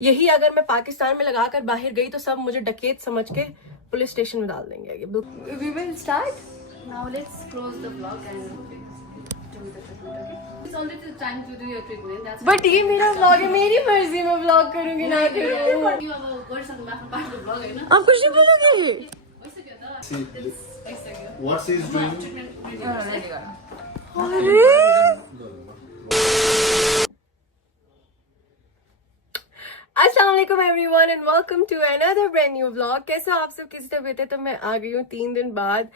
यही अगर मैं पाकिस्तान में लगाकर बाहर गई तो सब मुझे डकैत समझ के पुलिस स्टेशन में डाल देंगे। We will start. Now let's close the vlog and do the treatment, okay? It's only the time to do your treatment. That's but ये मेरा व्लॉग है, मेरी मर्जी में व्लॉग करूंगी ना करूँ। you have a person back part of the vlog, है ना? आप कुछ नहीं बोलोगे? वैसे क्या था? ऐसा क्या? What she is doing? Treatment video. अस्सलाम वालेकुम everyone and welcome to another brand new vlog. कैसे हो आप सब, किसी तबीयत है? तो मैं आ गई हूँ 3 दिन बाद।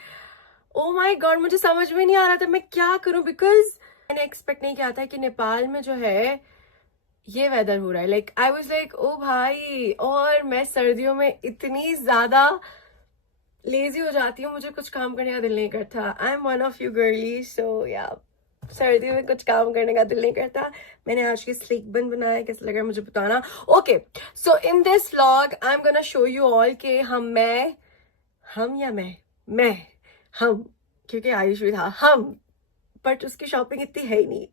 ओ माय गॉड, मुझे समझ में नहीं आ रहा था मैं क्या करूँ, बिकॉज मैंने एक्सपेक्ट नहीं किया था कि नेपाल में जो है ये वेदर हो रहा है। Like I was like oh भाई, और मैं सर्दियों में इतनी ज्यादा लेजी हो जाती हूँ, मुझे कुछ काम करने का दिल नहीं करता। I am one of you girly, so या सर्दियों में कुछ काम करने का दिल नहीं करता। मैंने आज की स्लीक बन बनाया, कैसा लग रहा है मुझे बताना। Okay, so in this vlog I am gonna show you all के हम क्योंकि आयुष भी था हम, बट उसकी शॉपिंग इतनी है ही नहीं।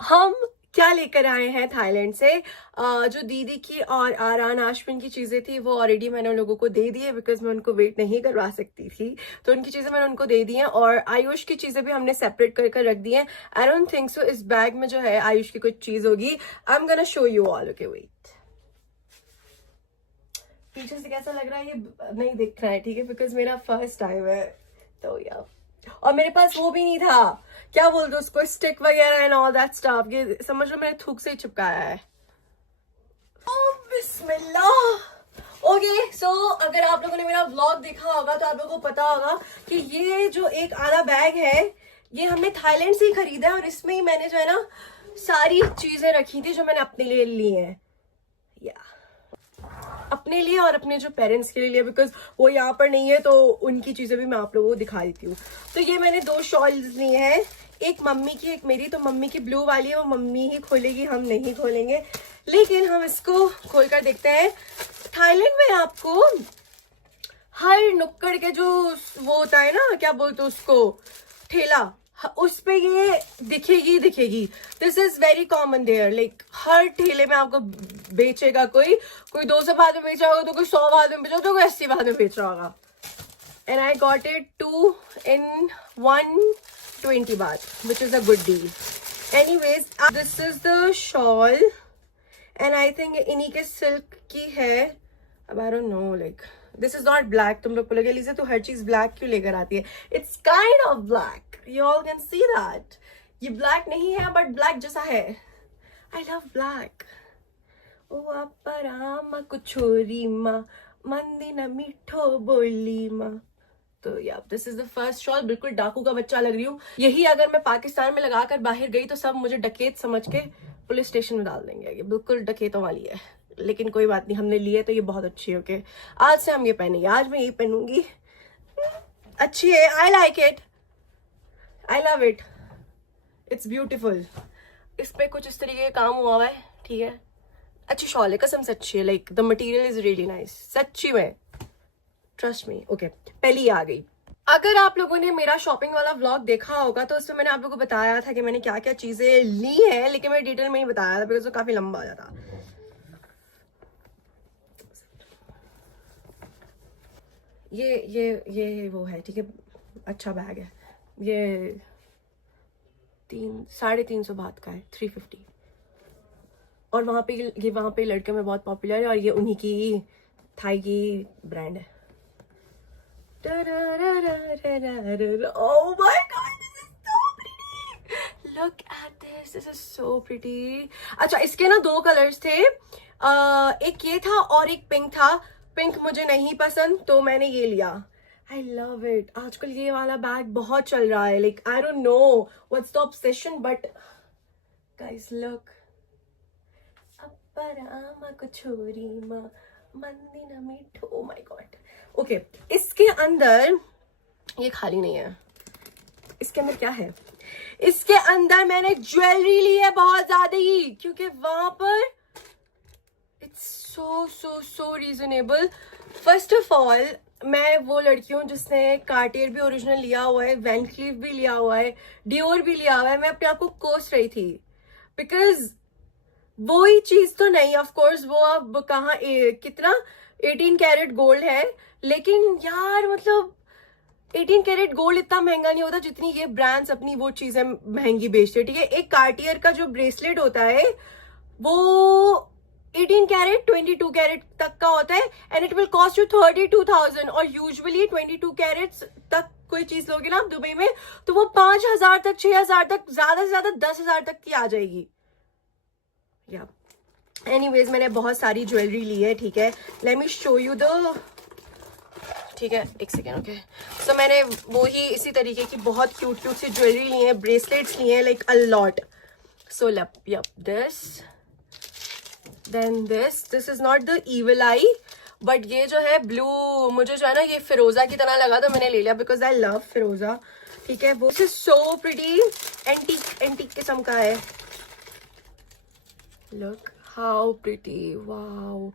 हम क्या लेकर आए हैं थाईलैंड से। जो दीदी की और आरान आशविन की चीजें थी वो ऑलरेडी मैंने उन लोगों को दे दी है, बिकॉज मैं उनको वेट नहीं करवा सकती थी, तो उनकी चीजें मैंने उनको दे दी हैं। और आयुष की चीजें भी हमने सेपरेट कर रख दी हैं। आई डोंट थिंक सो इस बैग में जो है आयुष की कुछ चीज होगी। I am gonna show you all. Okay wait, पीछे से कैसा लग रहा है ये नहीं दिख रहा है, ठीक है, बिकॉज मेरा फर्स्ट टाइम है तो यार। और मेरे पास वो भी नहीं था, क्या बोलते उसको, स्टिक वगैरह एंड ऑल दैट स्टफ। ये समझ लो मैंने थूक से ही चिपकाया है। ओह बिस्मिल्लाह। ओके, सो अगर आप लोगों ने मेरा व्लॉग देखा होगा तो आप लोगों को पता होगा कि ये जो एक आधा बैग है ये हमने थाईलैंड से ही खरीदा है, और इसमें ही मैंने जो है ना सारी चीजें रखी थी जो मैंने अपने लिए ली हैं, या अपने लिए और अपने जो पेरेंट्स के लिए, बिकॉज वो यहाँ पर नहीं है तो उनकी चीजें भी मैं आप लोगों को दिखा देती हूँ। तो ये मैंने 2 शॉल्स लिए हैं, एक मम्मी की एक मेरी। तो मम्मी की ब्लू वाली है, वो मम्मी ही खोलेगी, हम नहीं खोलेंगे, लेकिन हम इसको खोलकर देखते हैं। थाईलैंड में आपको हर नुक्कड़ के जो वो होता है ना, क्या बोलते उसको, ठेला, उस पे ये दिखेगी। This is very common there. Like हर ठेले में आपको बेचेगा कोई 200 बात में बेच रहा होगा, तो कोई 100 बात में बेच रहा होगा, तो कोई 80 बात में बेच रहा होगा। And I got it 2 in 120 baht, which is a good deal. Anyways, this is the shawl and I think इन्हीं के सिल्क की है। अब I don't know, like this is not black। तुम लोग बोलोगे लीजिए तू हर चीज ब्लैक क्यों लेकर आती है? It's kind of black, you all can see that। ये ब्लैक नहीं है बट ब्लैक जैसा है। I love black। ओ अपरामा कुछोरी मा मंदिना मीठो बोली मा। तो या this is the first shawl. बिल्कुल डाकू का बच्चा लग रही हूँ। यही अगर मैं पाकिस्तान में लगाकर बाहर गई तो सब मुझे डकैत समझ के पुलिस स्टेशन में डाल देंगे। ये बिल्कुल डकैतों वाली है, लेकिन कोई बात नहीं, हमने ली है तो ये बहुत अच्छी है। ओके, आज से हम ये पहनेंगे, आज मैं ये पहनूंगी। अच्छी है, I like it, I love it, it's beautiful. इस पे कुछ इस तरीके का काम हुआ है, ठीक है। अच्छी शॉल है, कसम से अच्छी है। Like the material is really nice, सच्ची में, ट्रस्ट मी। ओके, पहली आ गई। अगर आप लोगों ने मेरा शॉपिंग वाला व्लॉग देखा होगा तो उसमें मैंने आप लोगों को बताया था कि मैंने क्या क्या चीजें ली हैं, लेकिन मैं डिटेल में नहीं बताया था बिकॉज वो काफी लंबा हो जाता। ये वो है, ठीक है, अच्छा बैग है। ये 350 बात का है, 350। और वहां पे लड़के में बहुत पॉपुलर है, और ये उन्हीं की थाई की ब्रांड है। Oh my god, this is so pretty. Look at this, this is so pretty. अच्छा, इसके ना 2 कलर्स थे, एक ये था और एक पिंक था। पिंक मुझे नहीं पसंद तो मैंने ये लिया। I love it. आजकल ये वाला बैग बहुत चल रहा है। Like I don't know what's the obsession, but guys look, अपरामा कुछोरी मा मंदिना मीठो। Oh my God. ओके, इसके अंदर ये खाली नहीं है। इसके अंदर क्या है? इसके अंदर मैंने ज्वेलरी ली है बहुत ज्यादा ही, क्योंकि वहां पर it's so reasonable. First of all, मैं वो लड़की हूँ जिसने कार्टियर भी ओरिजिनल लिया हुआ है, वैन क्लीफ भी लिया हुआ है, डियोर भी लिया हुआ है। मैं अपने आप को कोस रही थी बिकॉज वही चीज तो नहीं, ऑफ कोर्स वो अब कहाँ कितना 18 कैरेट गोल्ड है, लेकिन यार मतलब 18 कैरेट गोल्ड इतना महंगा नहीं होता जितनी ये ब्रांड्स अपनी वो चीजें महंगी बेचते हैं, ठीक है। एक कार्टियर का जो ब्रेसलेट होता है वो 18 कैरेट 22 कैरेट तक का होता है, and it will cost you 32,000, और यूजुअली 22 कैरेट्स तक कोई चीज लोगे ना आप दुबई में तो वो 5,000 तक 6,000 तक, ज्यादा से ज्यादा 10,000 तक की आ जाएगी। या एनीवेज मैंने बहुत सारी ज्वेलरी ली है, ठीक है। Let me show you the, ठीक है एक सेकेंड, ओके। सो मैंने वो ही इसी तरीके की बहुत क्यूट क्यूट सी ज्वेलरी ली है, ब्रेसलेट्स ली है, like a lot. So yup this, then this is not the evil eye, but ये जो है ब्लू, मुझे जो है ना ये फिरोजा की तरह लगा तो मैंने ले लिया बिकॉज आई लव फिरोजा, ठीक है। वो this is so pretty, antique किस्म का है, लुक हाउ प्रिटी, वाओ।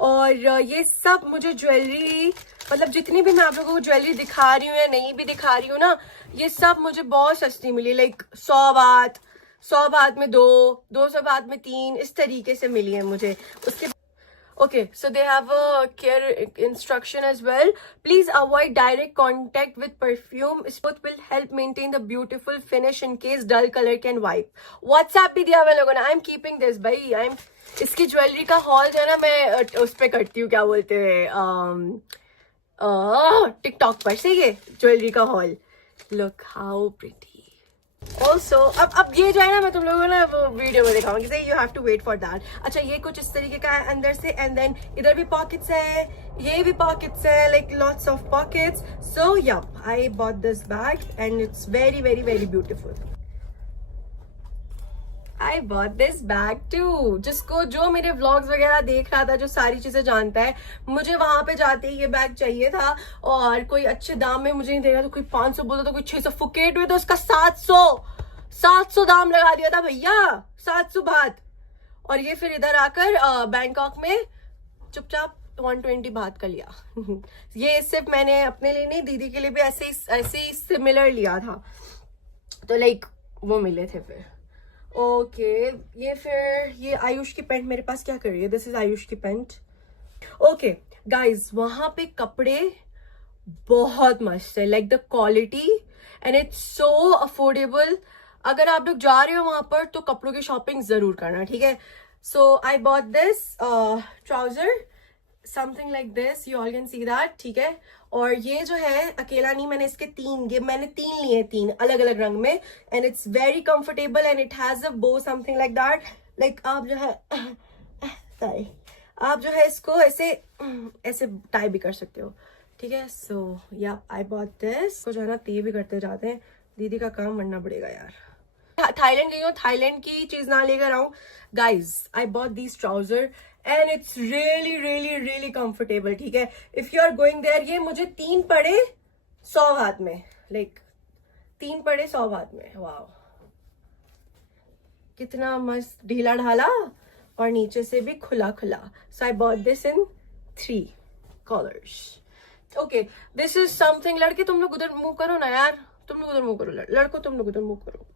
और ये सब मुझे ज्वेलरी, मतलब जितनी भी मैं आप लोगों को ज्वेलरी दिखा रही हूँ या नहीं भी दिखा रही हूँ ना, ये सब मुझे बहुत सस्ती मिली, लाइक 100 बात में 200 बात में 3, इस तरीके से मिली है मुझे। उसके okay, so they have a care instruction as well. Please avoid direct contact with perfume. Both will help maintain the beautiful finish in case dull color can wipe. WhatsApp भी दिया हुआ लोगों ने। I'm keeping this भाई। इसकी jewellery का hall जो है ना मैं उस पे करती हूँ, क्या बोलते हैं टिकटॉक पर से, ये ज्वेलरी का hall. Look how pretty. Also अब ये जो है ना मैं तुम लोगों को ना वो वीडियो में दिखाऊंगी, you have to wait for that. अच्छा ये कुछ इस तरीके का है अंदर से, एंड देन इधर भी पॉकेट्स है, ये भी पॉकेट्स है, like lots of pockets. So yeah I bought this bag and it's very very very beautiful. I bought this bag too. जिसको जो मेरे व्लॉग्स वगैरह देख रहा था, जो सारी चीजें जानता है, मुझे वहां पे जाते ही ये बैग चाहिए था, और कोई अच्छे दाम में मुझे नहीं देगा, तो कोई 500 बोलता तो कोई 600, फुकेट हुए तो उसका 700 दाम लगा दिया था भैया, 700 बात। और ये फिर इधर आकर बैंकॉक में चुपचाप 120 बात का लिया। ये सिर्फ मैंने अपने लिए नहीं, दीदी के लिए भी ऐसे ही सिमिलर लिया था, तो लाइक वो मिले थे फिर। ओके ये फिर ये आयुष की पेंट मेरे पास क्या कर रही है, दिस इज आयुष की पेंट। ओके गाइज वहां पे कपड़े बहुत मस्त है, like the quality and it's so affordable. अगर आप लोग जा रहे हो वहां पर तो कपड़ों की शॉपिंग जरूर करना, ठीक है। So I bought this trouser, something like this, you all can see that, ठीक है। और ये जो है अकेला नहीं, मैंने इसके मैंने 3 लिए, 3 अलग अलग रंग में, and it's very comfortable and it has a बो समथिंग लाइक दैट, लाइक आप जो है सॉरी आप जो है इसको ऐसे टाई भी कर सकते हो, ठीक है। सो या आई बॉट दिस, को जो है ना ते भी करते जाते हैं, दीदी का काम बनना पड़ेगा यार। थाईलैंड गई हूँ, थाईलैंड की चीज ना लेकर आऊं guys, I bought these trousers and it's really really really comfortable, ठीक है। If you are going there, ये मुझे 3 पड़े 100 बात में, लाइक 3 पड़े 100 बात में, वाओ कितना मस्त ढीला ढाला, और नीचे से भी खुला खुला। So I bought this in 3 colours. Okay this is something, लड़के तुम लोग उधर मूव करो ना यार, तुम लोग उधर मूव करो, लड़को तुम लोग उधर मूव करो।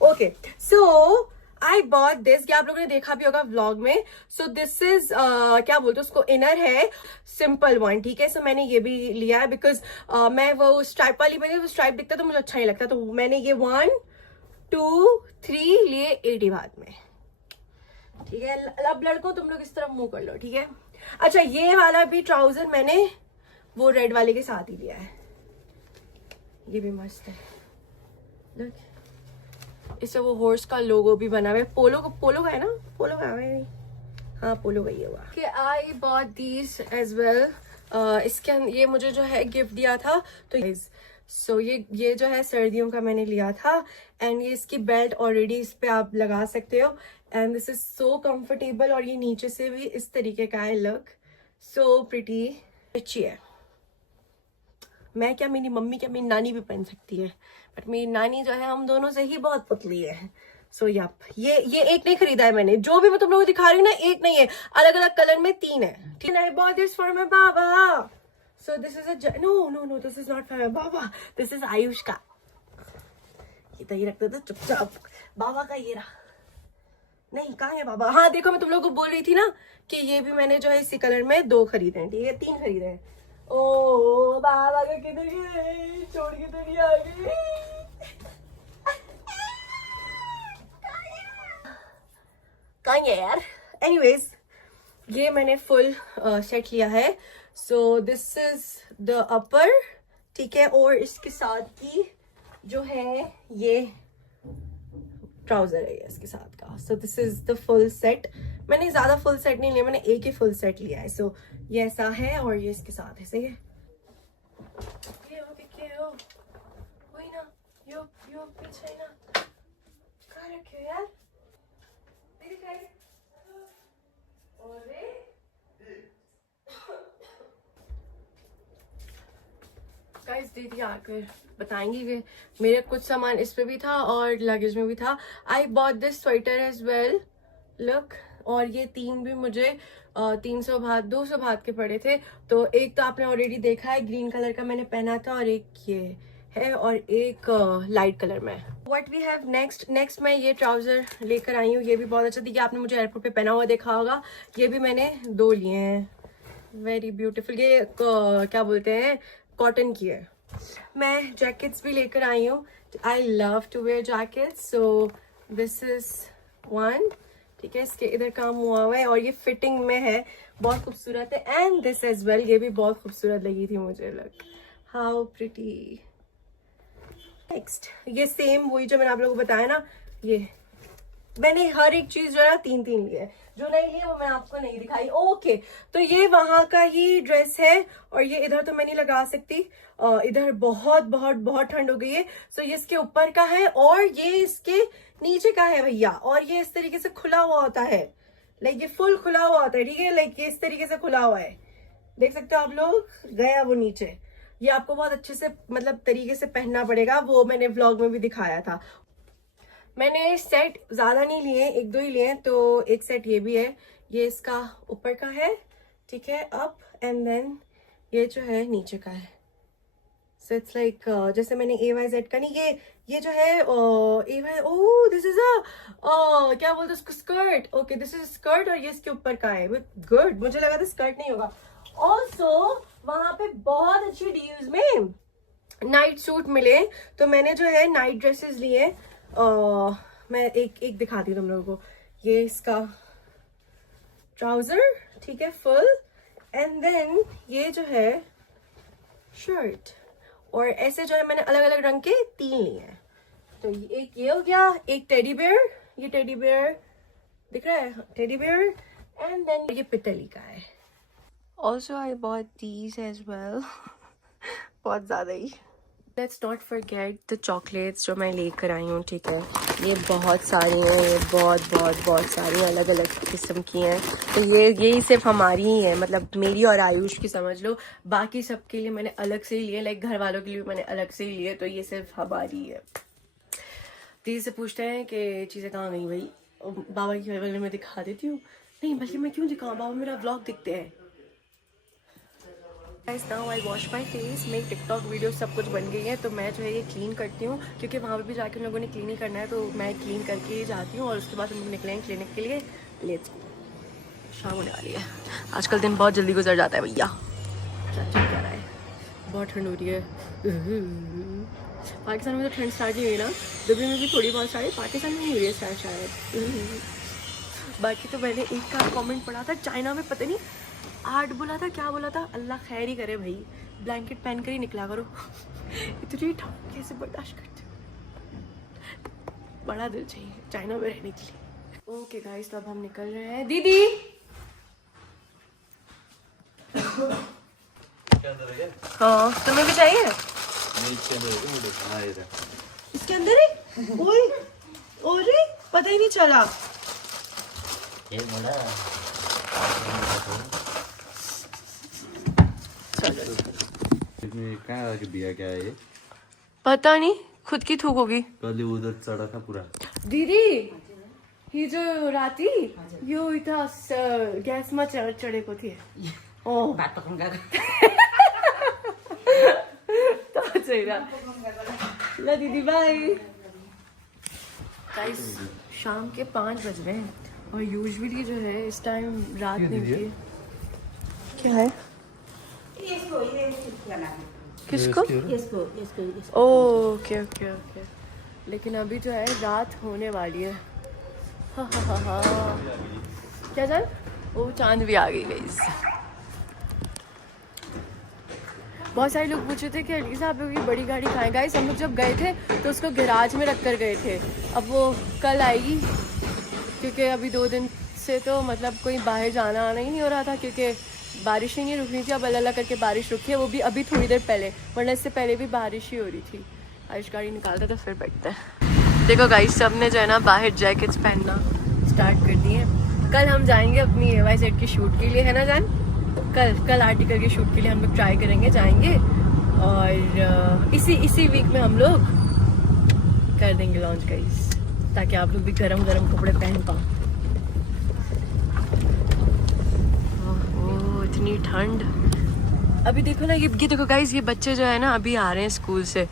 Okay so I bought this, क्या आप लोगों ने देखा भी होगा व्लॉग में। सो दिस इज क्या बोलते हैं उसको, इनर है सिंपल वन, ठीक है। सो मैंने ये भी लिया है बिकॉज मैं वो स्ट्राइप वाली बनी, वो स्ट्राइप दिखता तो मुझे अच्छा नहीं लगता, तो मैंने ये 1 2 3 लिए 80 बात में, ठीक है। अब लड़को तुम लोग इस तरफ मुंह कर लो, ठीक है। अच्छा ये वाला भी ट्राउजर मैंने वो रेड वाले के साथ ही लिया है, ये भी मस्त है, देख इससे वो हॉर्स का लोगो भी बना हुआ है, पोलो का है ना, पोलो का है, हाँ पोलो का ही हुआ। कि I bought these as well, इसके ये मुझे जो है गिफ्ट दिया था, तो सो ये जो है सर्दियों का मैंने लिया था, एंड ये इसकी बेल्ट ऑलरेडी इस पे आप लगा सकते हो, and this is so comfortable, और ये नीचे से भी इस तरीके का है, लुक सो प्रिटी, अच्छी है। मैं क्या, मेरी मम्मी क्या, मेरी नानी भी पहन सकती है, बट मेरी नानी जो है हम दोनों से ही बहुत पतली है। सो यप ये एक नहीं खरीदा है मैंने, जो भी मैं तुम लोगों को दिखा रही हूँ ना, एक नहीं है, अलग अलग कलर में 3 है, ठीक है। I bought this for my बाबा, so this is a no this is not for my बाबा, दिस इज आयुष का, ये तो ही रखते थे चुपचाप, बाबा का ये रहा, नहीं कहाँ है बाबा, हाँ देखो मैं तुम लोगों को बोल रही थी ना कि ये भी मैंने जो है इसी कलर में 2 खरीदे हैं, ठीक है 3 खरीदे हैं। ओ बाबा का किधर गए, छोड़ के तो नहीं आ गई। कहाँ है यार। एनीवेज ये मैंने फुल सेट लिया है। सो दिस इज द अपर, ठीक है, और इसके साथ की जो है ये ट्राउजर है ये इसके साथ का। सो this is the full set. मैंने ज्यादा फुल सेट नहीं लिया, मैंने एक ही फुल सेट लिया है। सो ये ऐसा है और ये इसके साथ है, सही है। वही ना, यो पीछे ना, कहाँ रखे हो यार, गाइस दीदी आकर बताएंगी कि मेरे कुछ सामान इस पे भी था और लगेज में भी था। I bought this sweater as well, look. और ये 3 भी मुझे 300 बात 200 बात के पड़े थे। तो एक तो आपने ऑलरेडी देखा है, ग्रीन कलर का मैंने पहना था, और एक ये है और एक लाइट कलर में। व्हाट वी हैव नेक्स्ट मैं ये ट्राउजर लेकर आई हूँ। ये भी बहुत अच्छा थी, आपने मुझे एयरपोर्ट पे पहना हुआ देखा होगा। ये भी मैंने 2 लिए हैं, वेरी ब्यूटीफुल। ये क्या बोलते हैं, कॉटन की है। मैं जैकेट्स भी लेकर आई हूँ। I love to wear jackets. So this is one, ठीक है, इसके इधर काम हुआ हुआ है और ये फिटिंग में है, बहुत खूबसूरत है। एंड दिस एज वेल, ये भी बहुत खूबसूरत लगी थी मुझे, लुक हाउ प्रिटी। नेक्स्ट ये सेम वही जो मैंने आप लोगों को बताया ना, ये मैंने हर एक चीज जो है 3 ली है, जो नहीं ली वो मैं आपको नहीं दिखाई। ओके, तो ये वहां का ही ड्रेस है और ये इधर तो मैं नहीं लगा सकती, इधर बहुत बहुत बहुत ठंड हो गई है। सो ये इसके ऊपर का है और ये इसके नीचे का है भैया, और ये इस तरीके से खुला हुआ होता है, लाइक ये फुल खुला हुआ होता है, ठीक है, लाइक ये इस तरीके से खुला हुआ है, देख सकते हो आप लोग, गया वो नीचे। ये आपको बहुत अच्छे से मतलब तरीके से पहनना पड़ेगा, वो मैंने व्लॉग में भी दिखाया था। मैंने सेट ज्यादा नहीं लिए, 1-2 ही लिए, तो एक सेट ये भी है, ये इसका ऊपर का है, ठीक है, अप, एंड देन ये जो है नीचे का है। सो इट्स लाइक जैसे मैंने AYZ का नहीं, ये जो है ओह दिस इज अ क्या बोलते हैं उसको, skirt. Okay this is skirt और ये इसके ऊपर का है, गुड। मुझे लगा था स्कर्ट नहीं होगा। ऑल्सो वहां पे बहुत अच्छी डील्स में नाइट सूट मिले, तो मैंने जो है नाइट ड्रेसेस लिए। मैं एक दिखाती हूँ तुम लोगों को। ये इसका ट्राउजर, ठीक है, फुल, एंड देन ये जो है शर्ट, और ऐसे जो है मैंने अलग अलग रंग के 3 लिए हैं। तो एक ये हो गया, एक टेडी बेयर, ये टेडी बेयर दिख रहा है, टेडी बेयर, एंड देन ये पितली का है। Also I bought these as well, बहुत ज्यादा ही। Let's not forget the chocolates जो मैं लेकर आई हूँ, ठीक है, ये बहुत सारी हैं, ये बहुत सारी अलग अलग किस्म की हैं। तो यही सिर्फ हमारी ही है, मतलब मेरी और आयुष की समझ लो, बाकी सबके लिए मैंने अलग से ही लिए, लाइक घर वालों के लिए मैंने अलग से ही लिए, तो ये सिर्फ हमारी है। दीदी से पूछते हैं कि चीज़ें कहाँ गई भाई, बाबा की बगल में दिखा देती हूँ। नहीं बल्कि मैं क्यों दिखाऊँ, बाबा मेरा व्लॉग दिखते हैं। Guys now I wash my face, मेरी टिकटॉक वीडियो सब कुछ बन गई है, तो मैं जो है ये क्लीन करती हूँ, क्योंकि वहाँ पे भी जाके उन लोगों ने क्लीन ही करना है, तो मैं क्लीन करके ही जाती हूँ और उसके बाद हम लोग निकलेंगे क्लिनिक के लिए। Let's go. शाम होने वाली है, आजकल दिन बहुत जल्दी गुजर जाता है भैया। क्या चल रहा है, बहुत ठंड हो रही है। पाकिस्तान में तो ठंड स्टार्ट नहीं हुई ना, दुबई में भी थोड़ी बहुत स्टार्ट है, पाकिस्तान में नहीं हुई है स्टार्ट शायद। बाकी तो मैंने एक का कमेंट पढ़ा था, चाइना में पता नहीं 8 बोला था, क्या बोला था, अल्लाह खैर ही करे भाई, ब्लैंकेट पहन कर ही निकला करो। इतनी ठंड कैसे बर्दाश्त करते हो, बड़ा दिल चाहिए चाइना में रहने के लिए। ओके गाइस, तो अब हम निकल रहे हैं। दीदी हाँ तुम्हें भी चाहिए? इसके अंदर है, ओए ओरे पता ही नहीं चला। कहाँ बिया क्या है ये? पता नहीं, खुद की थूक होगी। कल उधर चढ़ा था पूरा। दीदी ये जो राती यो इतना गैस में चढ़े को थी। ओ बात तो सही रहा। ला दीदी बाय। गाइस शाम के 5 बज रहे हैं और यूजुअली जो है इस टाइम रात क्यों नहीं दीदी? होती है। क्या है किसको? Okay okay okay. लेकिन अभी जो है रात होने वाली है। हा हा हा हा। क्या जान? ओ चांद भी आ गई गाइस। बहुत सारे लोग पूछ रहे थे कि अलीसा आप लोग की बड़ी गाड़ी कहाँ है। गाइस हम लोग जब गए थे तो उसको गैराज में रख कर गए थे। अब वो कल आएगी क्योंकि अभी 2 दिन से तो मतलब कोई बाहर जाना आना ही नहीं हो रहा था क्योंकि बारिश ही नहीं रुक रही थी। अब अल्लाह करके बारिश रुकी है, वो भी अभी थोड़ी देर पहले, वरना इससे पहले भी बारिश ही हो रही थी। आयुष गाड़ी निकालता तो फिर बैठता है। देखो गाइस सब ने जो है ना बाहर जैकेट्स पहनना स्टार्ट कर दिए। कल हम जाएंगे अपनी AY-Z की शूट के लिए, है ना जान? कल आर्टिकल की शूट के लिए हम लोग ट्राई करेंगे, जाएंगे और इसी वीक में हम लोग कर देंगे लॉन्च गाइस, ताकि आप लोग भी गरम गरम कपड़े पहन पाओ। ओह इतनी ठंड। अभी देखो ना, ये देखो गाइस, ये बच्चे जो है ना अभी आ रहे हैं स्कूल से,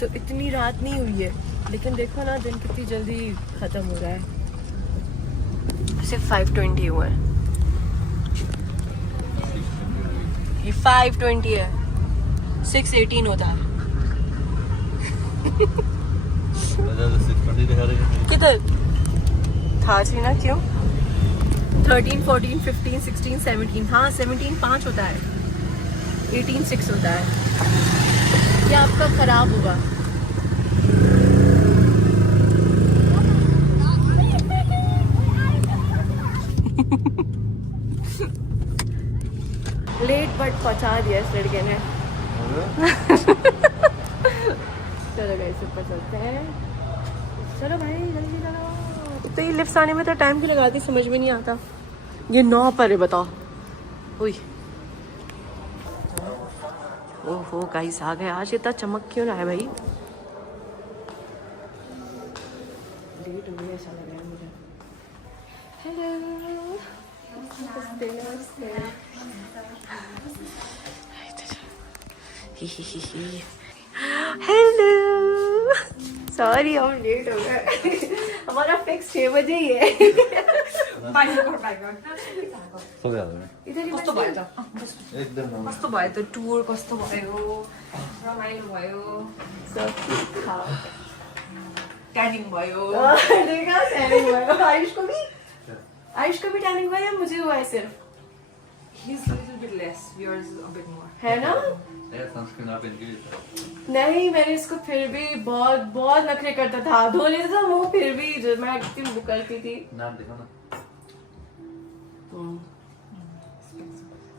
तो इतनी रात नहीं हुई है, लेकिन देखो ना दिन कितनी जल्दी खत्म हो रहा है। सिर्फ 5:20 हुआ है। ये 5:20 है, 6:18 होता है। किधर था सी ना, क्यों? 13, 14, 15, 16, 17, हाँ 17 5 होता है, 18 6 होता है। ये आपका खराब होगा। लेट बट पहुंचा दिया इस लड़के ने। चलो गाइस ऊपर चलते हैं। चलो भाई जल्दी चलो। तो ये लिफ्ट आने में तो टाइम क्यों लगाती, समझ में नहीं आता। ये 9 पर है, बताओ। ओह ओहो गाइस आ गए। आज इतना चमक क्यों रहा है भाई? लेट हो गया ऐसा लग रहा है मुझे। हेलो हेलो, सॉरी हम लेट हो गए। हमारा फिक्स 6 बजे ही है। कस्तो भयो त? एकदम कस्तो भयो त टुर? कस्तो भयो? रमाइलो भयो? ट्यानिङ भयो? आयुष को भी टैनिंग हुआ है, मुझे हुआ है सिर्फ? He's a little bit less. Yours is a bit more. है ना? सनस्क्रीन आप इनके नहीं, मैंने इसको फिर भी बहुत बहुत नखरे करता था, धो लेता था मुंह, फिर भी जो मैं कितनी वो करती थी। नाम देखो ना।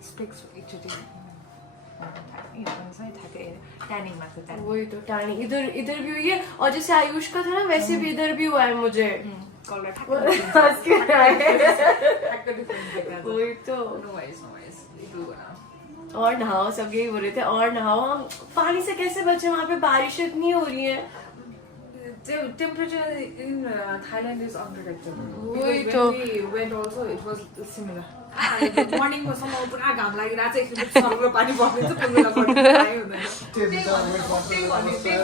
Specs एकचोटि ट्यानिङमा त ट्यानिङ वही तो टैनिंग इधर भी हुई है, और जैसे आयुष का था ना वैसे भी इधर भी हुआ है मुझे। कलर हंस के रहा है। वही तो। No wise it will go now. और नहाओ, सब यही बोल रहे थे, और नहाओ। हम पानी से कैसे बचे, वहाँ पे बारिश इतनी हो रही है। The temperature in Thailand is unpredictable. वही Because तो। when we went also it was similar. Morning को समय पुरा घाम लागिरहेको छ, एकछिन सर्लो पानी पर्दैछ, कोही बेला पर्दैन, थाहै हुँदैन। त्यही भनिरहेको त्यो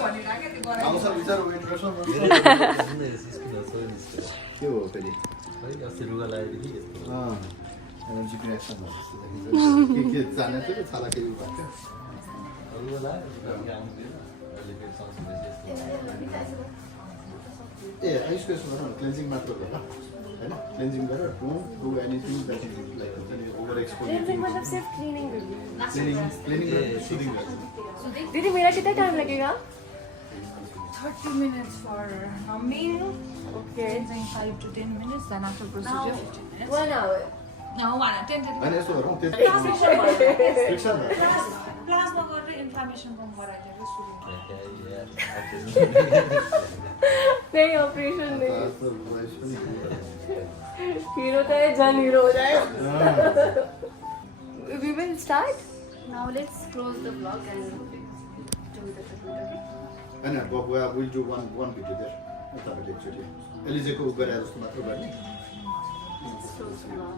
गराइ। के हो फेरि? अस्ति रुगा लगाएदेखि यस्तो एलर्जीको रिएक्सन भयो। के जाने थियो छाला के भएको? रुगा लगाएर आउँदैन, अहिले फेरि सन्स्क्रिन यस्तो ए आयुषको यसो गर न, क्लेन्जिङ मात्र गर हैन, क्लेन्जिङ गरेर don't do anything that is like हुन्छ नि ओभर एक्सपोजिङ। मतलब सिर्फ क्लीनिंग करनी। क्लिनिङ गरेर सुदिङ गर्छ। दीदी मेरा कितना टाइम लगेगा? 30 minutes for numbing. Okay, Then 5 to 10 minutes. Then after procedure 15 minutes. 1 hour। No, 10 हैन यस्तो गरौँ, त्यो Plasma फ्रिक्सन भयो। गरेर इन्फ्लामेसन कम गराइदिएर सुरु। नहीं ऑपरेशन नहीं, आफ्नो भोइस पनि हीरो तो है, जन हीरो हो जाए। We will start. Now let's close the vlog and do the treatment, okay? हैन बबुआ will do one video there. तपाईले एकचोटि एलिजेको गरे जस्तो मात्र गर्ने। Close the vlog.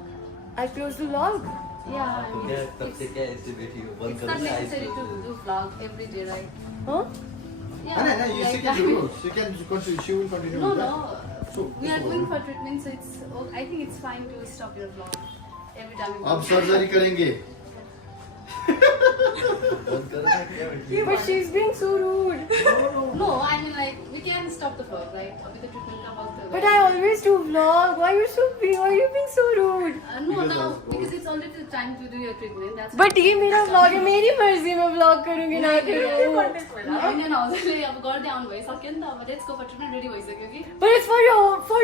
I close the log. Yeah, I mean, क्या तब से क्या ऐसे बैठी हो बंद it's कर not देना necessary to do vlog every day, right? Huh? Yeah. हैन हैन, you like can do. She will continue No, with that. no. So, We are going for treatment, so it's. I think it's fine to stop your vlog every time. you अब go. Surgery करेंगे. बंद करो ना क्या बैठी But she's being so rude. No, I mean like we can stop the vlog, right? With the treatment का वक्त है. But I always do vlog. Why are you being so rude? No, no, because it's already the time to do your treatment. That's. But ये मेरा vlog है, मेरी मर्जी में vlog करूँगी ना करूँ. होइन हजुरले अब गर्दै आउनु भइसक्यो नि त अब let's go for treatment ready भइसक्यो कि But it's for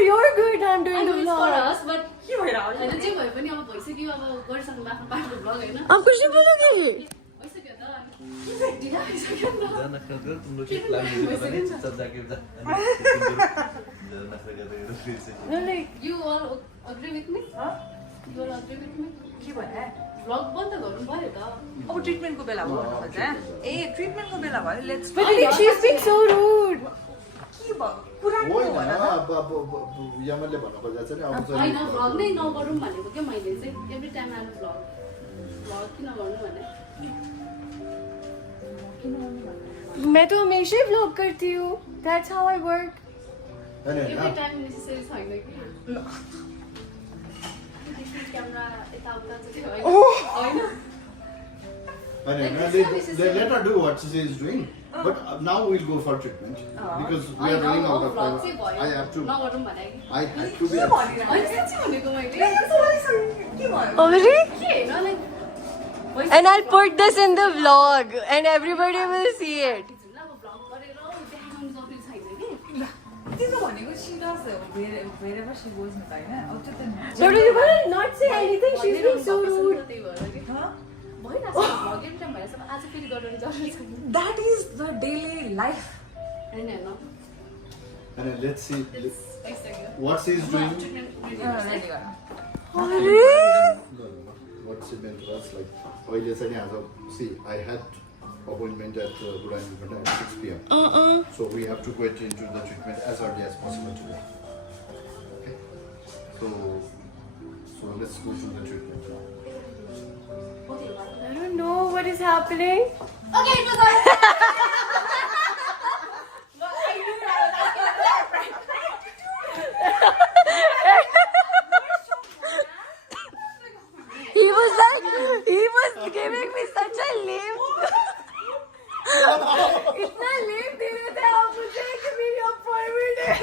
your good. I'm doing the fur vlog. अस बट के भइरहेको होइन जे भए पनि अब भइसक्यो अब गरिसक्नु आफ्नो पार्टको भ्लग होइन आप कुछ नहीं बोलोगे? भइसक्यो त ढिला भइसक्यो नि त ज्यादा नखरा करो तुम लोग की प्लान मुझे पता नहीं चुपचाप जाके जा ज्यादा नखरा करते हैं फिर से No, like you all agree with me you all agree with me के भयो भ्लग बन्द गर्नु पर्यो त अब ट्रिटमेन्टको बेला भयो भन्नु खोज्छ ए ट्रिटमेन्टको बेला भयो let's but like she's being so rude. के भयो पुरानो होइन भन न अब यमनले भन्नु खोजेको छ नि अब होइन भ्लग नै नगरौँ भनेको क्या मैले चाहिँ एभ्री टाइम आएर भ्लग किन गर्नु भने मैं तो हमेशा ही vlog करती हूँ. That's how I work. होइन एभ्री होइन टाइम नेसेसरी छैन कि क्यामेरा यताउता चाहिँ होइन let her do what she is doing. But now we'll go for treatment because we are running out of time. I have to. नगरौँ भने I have to be. होइन साँच्चै भनेको मैले के भयो Already? के होइन like And I'll put this in the vlog, and everybody will see it. अब भ्लग गरेर देखाउनु सक्ने छैन कि तिम्रो भनेको सिरियस wherever she goes नि त हैन अब त्यो त So do you want to not say anything? She's being so rude. त्यही भएर कि Huh? भइरहेको छ भ्लग एभ्री टाइम भइरहेको छ आज फेरि गर्नु जरुरी छैन That is the daily life. होइन होइन And let's see भइसक्यो what she is doing. Treatment ready Ready गर। What she meant was like, अहिले चाहिँ नि आज see I had appointment at Budayan at 6 p.m. So we have to get into the treatment as early as possible today. Okay. So let's go to the treatment now. I don't know what is happening. Okay, it was all. He was giving me such a lame. इतना lame दे रहे थे आप मुझे कि मेरी appointment है.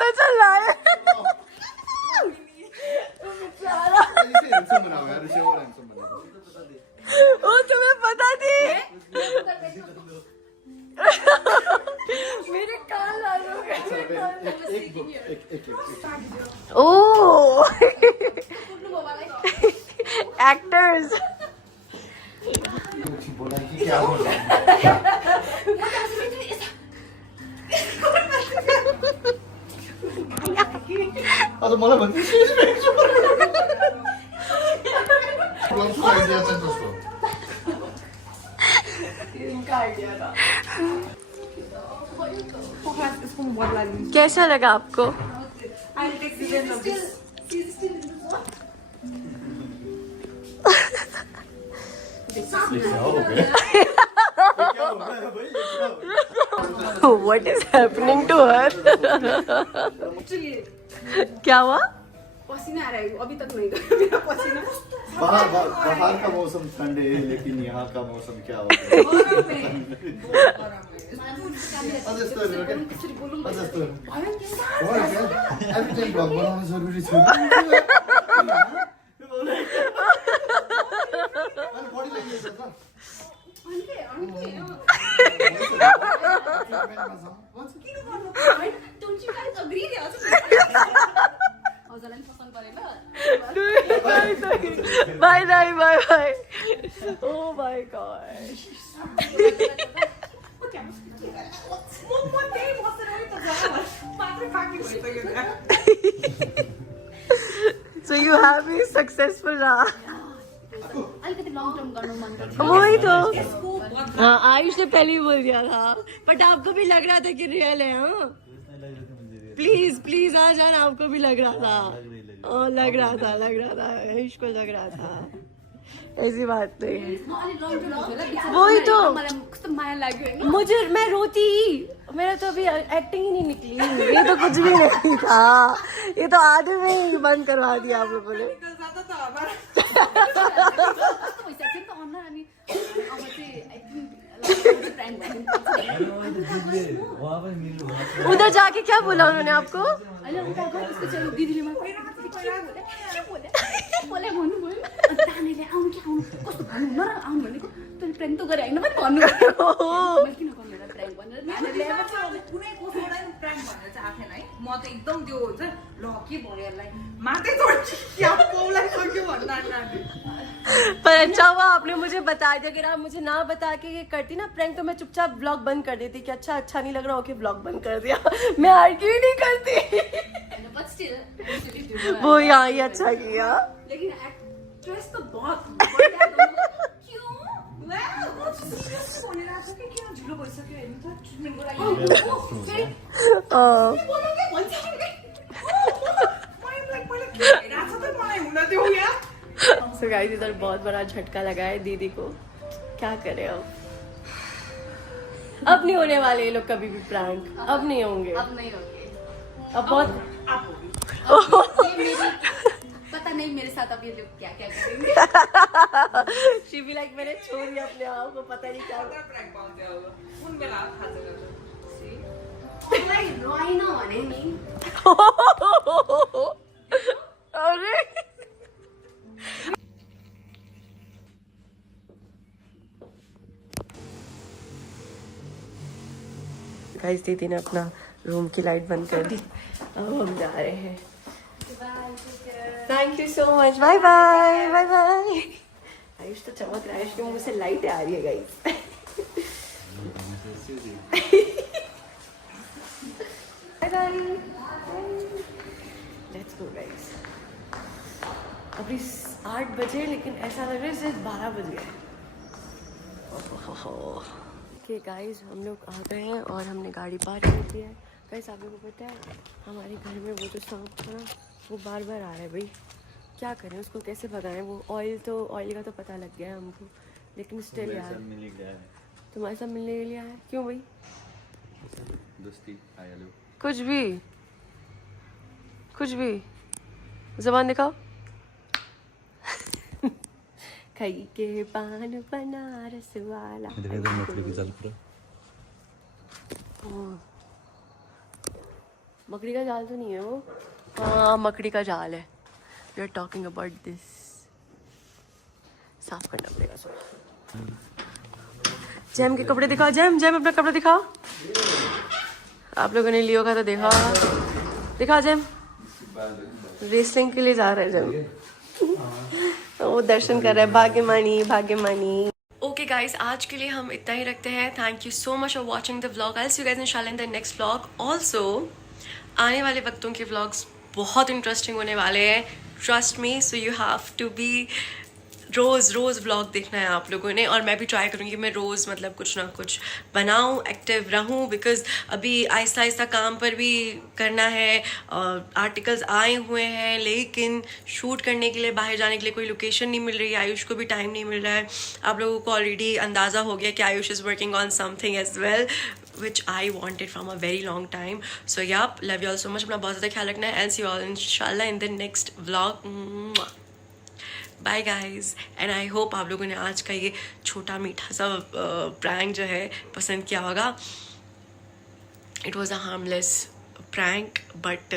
Such a liar. बेचारा. ऐसे handsome बनाओ यार, इसे और handsome बनाओ. वो तुम्हें पता थी? मेरे कान लाल हो गए. एक Oh. Actors. बोला कि क्या हो रहा है? आज मलाई भन्दै इनका आइडिया था. इसको बदला दिन्छु। कैसा लगा आपको? I'll take revenge of this. What is happening to her? क्या हुआ? पसिना आइरहेको अभी तक नहीं गयो मेरो पसिना बाहर का मौसम ठंडे है लेकिन यहाँ का मौसम क्या होता है? Every time vlog बनाउन जरुरी छ. अनि body language छ त? Don't you guys agree? हजुरलाई पनि पसन्द परेन Bye bye. Oh my gosh. So you happy, successful रहा? अलिकति लङ टर्म गर्नु मन पर्छ वही तो. हाँ आयुष ने पहले ही बोल दिया था. बट आपको भी लग रहा था कि रियल है. हाँ प्लीज आ जाना. आपको भी लग रहा था. लग रहा था आयुष को लग रहा था. ऐसी बात नहीं है। म अलि लङ टर्म हुन्छ होला बिचारा वही तो। मलाई कस्तो माया लाग्यो हैन मुझे मैं रोती मेरा तो अभी एक्टिंग ही नहीं निकली, ये तो कुछ भी नहीं था, ये तो आधे में ही बंद करवा दिया आप लोगों ने। जाता त हमारा कस्तो भइसक्यो नि त अनुहार अनि अब चाहिँ आई थिंक फ्रेन्ड भन्नु वहाँ पनि मिल्नु भएको उधर जाके क्या बोला उन्होंने आपको? अहिले उता गयो त्यसको चाहिँ दिदीले मलाई के बोले भन्नु भयो तानेले आउनु कि आउनु कस्तो भन्नु हुन र आउनु भनेको तैँले प्र्याङ्क त गरे होइन पनि भन्नु मैले किन गर्नु एउटा प्र्याङ्क भनेर नानीले कुनै कसैलाई प्र्याङ्क भनेर चाहिँ आएको थिएन है। म त एकदम त्यो हुन्छ ल के भयो यसलाई माथि चढ्छु क्या पौलाई सक्यो भन्दा नानी पर अच्छा हुआ आपने मुझे बता दिया, अगर आप मुझे ना बता के ये करती ना प्रैंक तो मैं चुपचाप ब्लॉग बंद कर देती कि अच्छा नहीं लग रहा, ओके ब्लॉग बंद कर दिया। मैं आर्ग्यू ही नहीं करती। बट स्टिल वो यहाँ ही अच्छा किया। लेकिन एक्ट्रेस त बहुत बढिया गर्नु। क्यों म सिरियस भनिरहेको कि किन झुलो भइसक्यो हेर्नु त ट्रिटमेन्टको लागि फेरि हाँ। बोल्नु के भन्छ नि मैले के भइरहेको छ त मलाई हुन दिउ यहाँ। So guys, इधर बहुत बड़ा झटका लगा है दीदी को, क्या करें अब नहीं होने वाले ये लोग कभी भी प्रैंक, अब नहीं होंगे, अब नहीं होगी अब बहुत ये मेरी पता नहीं मेरे साथ अब ये लोग क्या क्या करेंगे। शी भी लाइक मैंने छोड़ दिया अपने आप को, पता नहीं क्या हुआ। प्र्याङ्क पाउँथ्यो अब कुन बेला थाहा छैन। मलाई रोइन भने नि अरे गाइस दीदी ने अपना रूम की लाइट बंद कर दी, अब हम जा रहे हैं। Thank you so much, bye bye bye bye. Ayush तो चमक रहा है, इसके मुंह से लाइट आ रही है guys. Bye bye, let's go guys. अभी 8 बजे लेकिन ऐसा लग रहा है सिर्फ 12 बज गए। ओके गाइस, हम लोग आ गए हैं और हमने गाड़ी पार्क कर दी है। गाइस आप लोगों को पता है हमारे घर में वो जो सांप था ना वो बार बार आ रहा है भाई, क्या करें उसको, कैसे भगाएं? वो ऑयल का तो पता लग गया है हमको, लेकिन स्टिल यार मिली गया है तुम्हारे साथ मिलने के लिए आया। क्यों भाई? दोस्ती आयालु कुछ भी जबान दिखाओ। खई के पान बनारस वाला। मकड़ी का जाल तो नहीं है वो? हाँ मकड़ी का जाल है। We are talking about this. साफ करना पड़ेगा सुबह। जैम के कपड़े दिखाओ, जैम अपना कपड़ा दिखाओ। आप लोगों ने लियो का तो दिखाओ जैम। रेसलिंग के लिए जा रहे हैं जैम। वो दर्शन कर रहा है, भाग्यमानी। ओके गाइज, आज के लिए हम इतना ही रखते हैं। Thank you so much for watching the vlog. I see you guys इंशाल्लाह in the next vlog. Also आने वाले वक्तों के व्लॉग्स बहुत इंटरेस्टिंग होने वाले हैं, trust me. So you have to be रोज़ व्लॉग देखना है आप लोगों ने, और मैं भी ट्राई करूँगी मैं रोज़ मतलब कुछ ना कुछ बनाऊँ, एक्टिव रहूँ, बिकॉज़ अभी आहिस्ता काम पर भी करना है। आर्टिकल्स आए हुए हैं लेकिन शूट करने के लिए, बाहर जाने के लिए कोई लोकेशन नहीं मिल रही है। आयुष को भी टाइम नहीं मिल रहा है। आप लोगों को ऑलरेडी अंदाज़ा हो गया कि Ayush is working on something as well which I wanted from a very long time. So yeah, love you all so much. अपना बहुत ज़्यादा ख्याल रखना है, and see you all inshallah in the next vlog. Bye guys, and I hope आप लोगों ने आज का ये छोटा मीठा सा प्रैंक जो है पसंद किया होगा। It was a harmless prank, but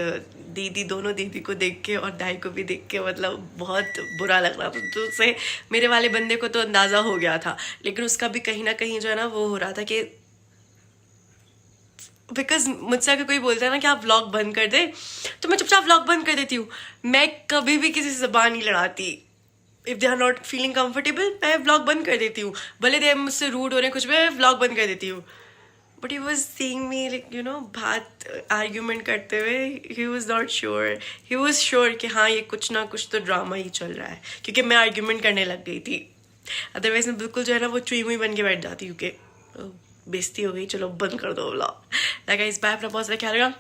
दोनों दीदी को देख के और दाई को भी देख के मतलब बहुत बुरा लग रहा था। तो उससे मेरे वाले बंदे को तो अंदाज़ा हो गया था, लेकिन उसका भी कहीं ना कहीं जो है ना वो हो रहा था कि बिकॉज मुझसे अगर कोई बोलता है ना कि आप व्लॉग बंद कर दे, तो मैं चुपचाप व्लॉग बंद कर देती हूँ। मैं कभी भी किसी से ज़बान नहीं लड़ाती। If they are not feeling comfortable मैं व्लॉग बंद कर देती हूँ, भले दे मुझसे रूड हो रहे हैं कुछ भी, मैं व्लॉग बंद कर देती हूँ। But he was seeing me like you know बात आर्ग्यूमेंट करते हुए। He was not sure, he was sure कि हाँ ये कुछ ना कुछ तो ड्रामा ही चल रहा है, क्योंकि मैं आर्ग्यूमेंट करने लग गई थी। अदरवाइज मैं बिल्कुल जो है ना वो चुई मुई बन के बैठ जाती, क्योंकि बेइज्जती हो गई। चलो बंद कर दो व्लॉग। गाइस बाय, अपना बहुत ज़्यादा ख्याल रखना।